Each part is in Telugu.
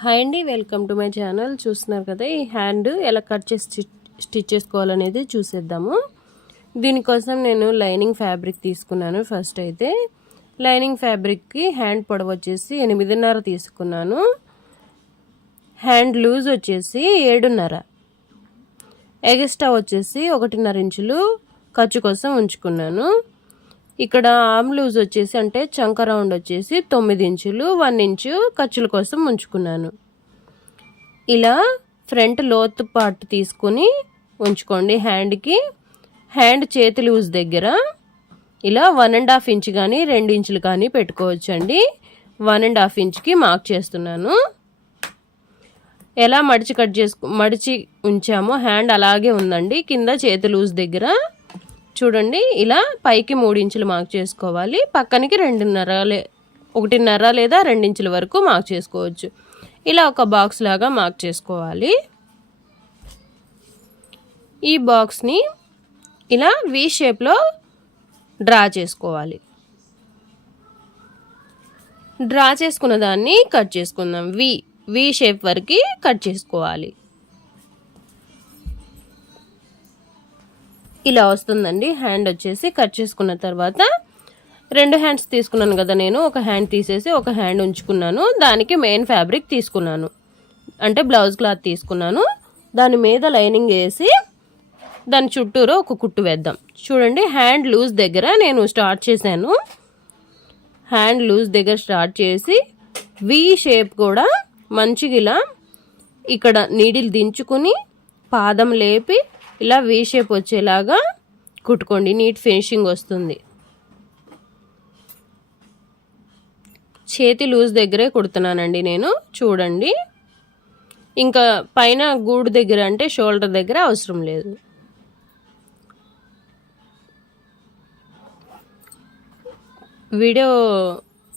హాయ్ అండి వెల్కమ్ టు మై ఛానల్. చూస్తున్నారు కదా ఈ హ్యాండ్ ఎలా కట్ చేసి స్టిచ్ చేసుకోవాలనేది చూసేద్దాము. దీనికోసం నేను లైనింగ్ ఫ్యాబ్రిక్ తీసుకున్నాను ఫస్ట్ అయితే. లైనింగ్ ఫ్యాబ్రిక్కి హ్యాండ్ పొడవు వచ్చేసి ఎనిమిదిన్నర తీసుకున్నాను. హ్యాండ్ లూజ్ వచ్చేసి ఏడున్నర. ఎగస్ట్రా వచ్చేసి ఒకటిన్నర ఇంచులు ఖర్చు కోసం ఉంచుకున్నాను. ఇక్కడ ఆమ్ లూజ్ వచ్చేసి అంటే చంక రౌండ్ వచ్చేసి తొమ్మిది ఇంచులు వన్ ఇంచు ఖర్చుల కోసం ఉంచుకున్నాను. ఇలా ఫ్రంట్ లోతు పార్ట్ తీసుకుని ఉంచుకోండి హ్యాండ్కి హ్యాండ్ చేతి లూజ్ దగ్గర ఇలా వన్ అండ్ హాఫ్ ఇంచ్ కానీ రెండు ఇంచులు కానీ పెట్టుకోవచ్చండి. వన్ అండ్ హాఫ్ ఇంచ్కి మార్క్ చేస్తున్నాను. ఎలా మడిచి కట్ చేసుకు మడిచి ఉంచామో హ్యాండ్ అలాగే ఉందండి. కింద చేతి లూజ్ దగ్గర చూడండి ఇలా పైకి మూడు ఇంచులు మార్క్ చేసుకోవాలి. పక్కనికి రెండున్నర లే ఒకటిన్నర లేదా రెండించుల వరకు మార్క్ చేసుకోవచ్చు. ఇలా ఒక బాక్స్ లాగా మార్క్ చేసుకోవాలి. ఈ బాక్స్ని ఇలా వి షేప్లో డ్రా చేసుకోవాలి. డ్రా చేసుకున్న దాన్ని కట్ చేసుకుందాం. వి వి షేప్ వరకు కట్ చేసుకోవాలి. ఇలా వస్తుందండి. హ్యాండ్ వచ్చేసి కట్ చేసుకున్న తర్వాత రెండు హ్యాండ్స్ తీసుకున్నాను కదా నేను. ఒక హ్యాండ్ తీసేసి ఒక హ్యాండ్ ఉంచుకున్నాను. దానికి మెయిన్ ఫ్యాబ్రిక్ తీసుకున్నాను. అంటే బ్లౌజ్ క్లాత్ తీసుకున్నాను. దాని మీద లైనింగ్ వేసి దాని చుట్టూరు ఒక కుట్టు వేద్దాం. చూడండి హ్యాండ్ లూజ్ దగ్గర నేను స్టార్ట్ చేశాను. హ్యాండ్ లూజ్ దగ్గర స్టార్ట్ చేసి వి షేప్ కూడా మంచిగా ఇలా ఇక్కడ నీడిల్ దించుకుని పాదం లేపి ఇలా వీ షేప్ వచ్చేలాగా కుట్టుకోండి. నీట్ ఫినిషింగ్ వస్తుంది. చేతి లూజ్ దగ్గరే కుడుతున్నానండి నేను. చూడండి. ఇంకా పైన గూడు దగ్గర అంటే షోల్డర్ దగ్గర అవసరం లేదు. వీడియో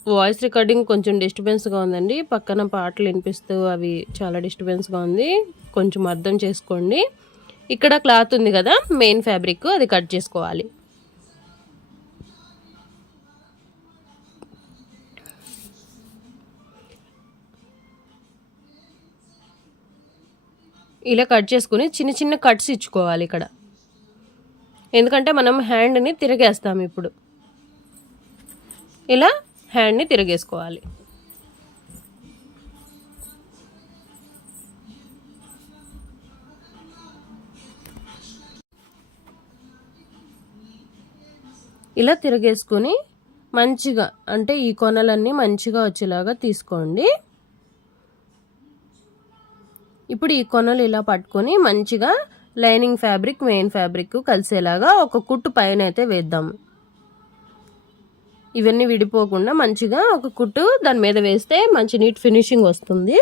వాయిస్ రికార్డింగ్ కొంచెం డిస్టర్బెన్స్గా ఉందండి. పక్కన పాటలు వినిపిస్తూ అవి చాలా డిస్టర్బెన్స్గా ఉంది. కొంచెం అర్థం చేసుకోండి. ఇక్కడ క్లాత్ ఉంది కదా మెయిన్ ఫ్యాబ్రిక్ అది కట్ చేసుకోవాలి. ఇలా కట్ చేసుకుని చిన్న చిన్న కట్స్ ఇచ్చుకోవాలి ఇక్కడ. ఎందుకంటే మనం హ్యాండ్ని తిరగేస్తాం ఇప్పుడు. ఇలా హ్యాండ్ని తిరగేసుకోవాలి. ఇలా తిరగేసుకొని మంచిగా అంటే ఈ కొనలన్నీ మంచిగా వచ్చేలాగా తీసుకోండి. ఇప్పుడు ఈ కొనలు ఇలా పట్టుకొని మంచిగా లైనింగ్ ఫ్యాబ్రిక్ మెయిన్ ఫ్యాబ్రిక్ కలిసేలాగా ఒక కుట్టు పైన అయితే వేద్దాము ఇవన్నీ విడిపోకుండా మంచిగా ఒక కుట్టు దాని మీద వేస్తే మంచి నీట్ ఫినిషింగ్ వస్తుంది.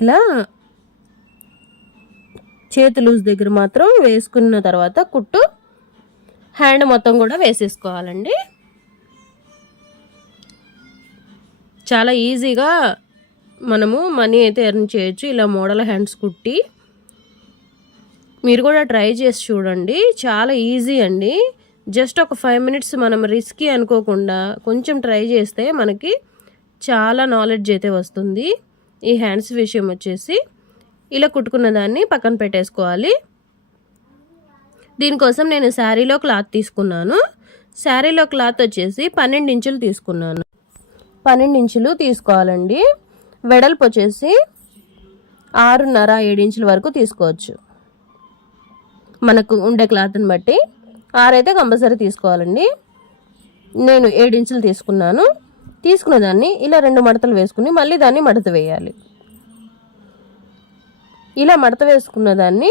ఇలా చేతి లూజ్ దగ్గర మాత్రం వేసుకున్న తర్వాత కుట్టు హ్యాండ్ మొత్తం కూడా వేసేసుకోవాలండి. చాలా ఈజీగా మనము మనీ అయితే ఎర్న్ చేయొచ్చు. ఇలా మోడల్ హ్యాండ్స్ కుట్టి మీరు కూడా ట్రై చేసి చూడండి. చాలా ఈజీ అండి. జస్ట్ ఒక ఫైవ్ మినిట్స్ మనం రిస్కీ అనుకోకుండా కొంచెం ట్రై చేస్తే మనకి చాలా నాలెడ్జ్ అయితే వస్తుంది. ఈ హ్యాండ్స్ విషయం వచ్చేసి ఇలా కుట్టుకున్న దాన్ని పక్కన పెట్టేసుకోవాలి. దీనికోసం నేను శారీలో క్లాత్ తీసుకున్నాను. శారీలో క్లాత్ వచ్చేసి పన్నెండు ఇంచులు తీసుకున్నాను. పన్నెండు ఇంచులు తీసుకోవాలండి. వెడల్పు వచ్చేసి ఆరున్నర ఏడు ఇంచుల వరకు తీసుకోవచ్చు. మనకు ఉండే క్లాత్ని బట్టి ఆరైతే కంపల్సరీ తీసుకోవాలండి. నేను ఏడు ఇంచులు తీసుకున్నాను. తీసుకున్న దాన్ని ఇలా రెండు మడతలు వేసుకుని మళ్ళీ దాన్ని మడత వేయాలి. ఇలా మడత వేసుకున్న దాన్ని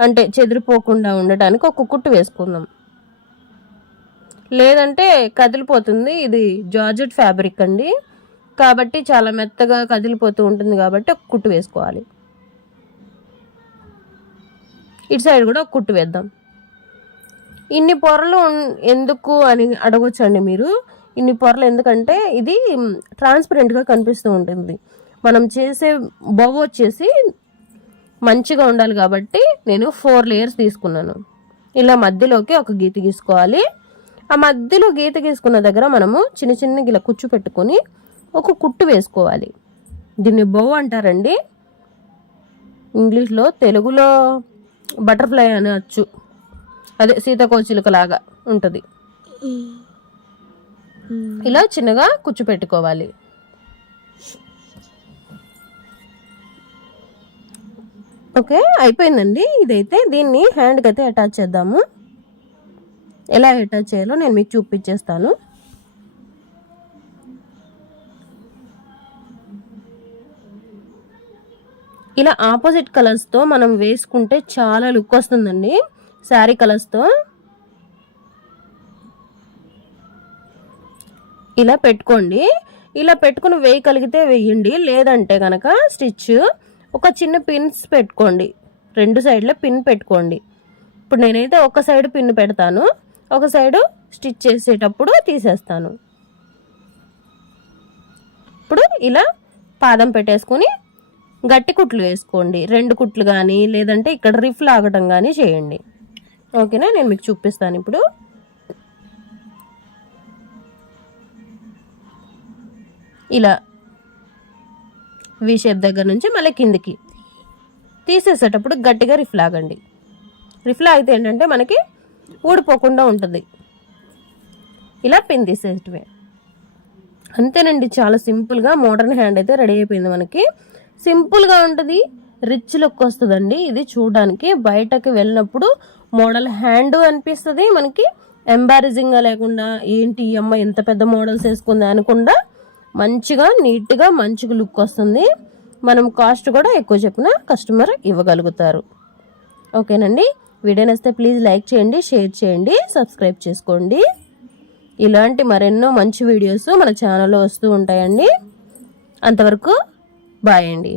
అంటే చెదిరిపోకుండా ఉండటానికి ఒక కుట్టు వేసుకుందాం. లేదంటే కదిలిపోతుంది. ఇది జార్జెట్ ఫ్యాబ్రిక్ అండి. కాబట్టి చాలా మెత్తగా కదిలిపోతూ ఉంటుంది కాబట్టి ఒక కుట్టు వేసుకోవాలి. ఇటు సైడ్ కూడా ఒక కుట్టు వేద్దాం. ఇన్ని పొరలు ఎందుకు అని అడగొచ్చండి మీరు? ఇన్ని పొరలు ఎందుకంటే ఇది ట్రాన్స్పరెంట్గా కనిపిస్తూ ఉంటుంది. మనం చేసే బొవ్వ వచ్చేసి మంచిగా ఉండాలి కాబట్టి నేను ఫోర్ లేయర్స్ తీసుకున్నాను. ఇలా మధ్యలోకి ఒక గీత గీసుకోవాలి. ఆ మధ్యలో గీత గీసుకున్న దగ్గర మనము చిన్న చిన్న ఇలా కుచ్చు పెట్టుకొని ఒక కుట్టు వేసుకోవాలి. దీన్ని బొవ్వ అంటారండి. ఇంగ్లీష్లో తెలుగులో బటర్ఫ్లై అనవచ్చు అదే సీతకోచిలుకలాగా ఉంటుంది. ఇలా చిన్నగా కుచ్చు పెట్టుకోవాలి ఓకే అయిపోయిందండి. ఇదైతే దీన్ని హ్యాండ్కి అయితే అటాచ్ చేద్దాము. ఎలా అటాచ్ చేయాలో నేను మీకు చూపించేస్తాను. ఇలా ఆపోజిట్ కలర్స్తో మనం వేసుకుంటే చాలా లుక్ వస్తుందండి. శారీ కలర్స్తో. ఇలా పెట్టుకోండి. ఇలా పెట్టుకుని వేయగలిగితే వేయండి. లేదంటే కనుక స్టిచ్ ఒక చిన్న పిన్స్ పెట్టుకోండి. రెండు సైడ్లో పిన్ పెట్టుకోండి. ఇప్పుడు నేనైతే ఒక సైడ్ పిన్ పెడతాను. ఒక సైడు స్టిచ్ చేసేటప్పుడు తీసేస్తాను. ఇప్పుడు ఇలా పాదం పెట్టేసుకొని గట్టి కుట్లు వేసుకోండి. రెండు కుట్లు కానీ లేదంటే ఇక్కడ రిఫ్ లాగటం కానీ చేయండి. ఓకేనా? నేను మీకు చూపిస్తాను ఇప్పుడు. ఇలా వి షేప్ దగ్గర నుంచి మళ్ళీ కిందికి తీసేసేటప్పుడు గట్టిగా రిఫ్లాగండి లాగండి. అయితే ఏంటంటే మనకి ఊడిపోకుండా ఉంటుంది. ఇలా పిన్ తీసేటమే అంతేనండి చాలా సింపుల్గా మోడర్న్ హ్యాండ్ అయితే రెడీ అయిపోయింది మనకి. సింపుల్గా ఉంటుంది రిచ్ లుక్ వస్తుందండి. ఇది చూడడానికి బయటకు వెళ్ళినప్పుడు మోడల్ హ్యాండ్ అనిపిస్తుంది. మనకి ఎంబారజింగ్గా లేకుండా ఏంటి ఈ అమ్మ ఎంత పెద్ద మోడల్స్ వేసుకుంది అనకుండా మంచిగా నీట్గా మంచిగా లుక్ వస్తుంది. మనం కాస్ట్ కూడా ఎక్కువ చెప్పిన కస్టమర్ ఇవ్వగలుగుతారు. ఓకేనండి? వీడియో నచ్చితే ప్లీజ్ లైక్ చేయండి షేర్ చేయండి సబ్స్క్రైబ్ చేసుకోండి. ఇలాంటి మరెన్నో మంచి వీడియోస్ మన ఛానల్లో వస్తూ ఉంటాయండి. అంతవరకు బాయ్ అండి.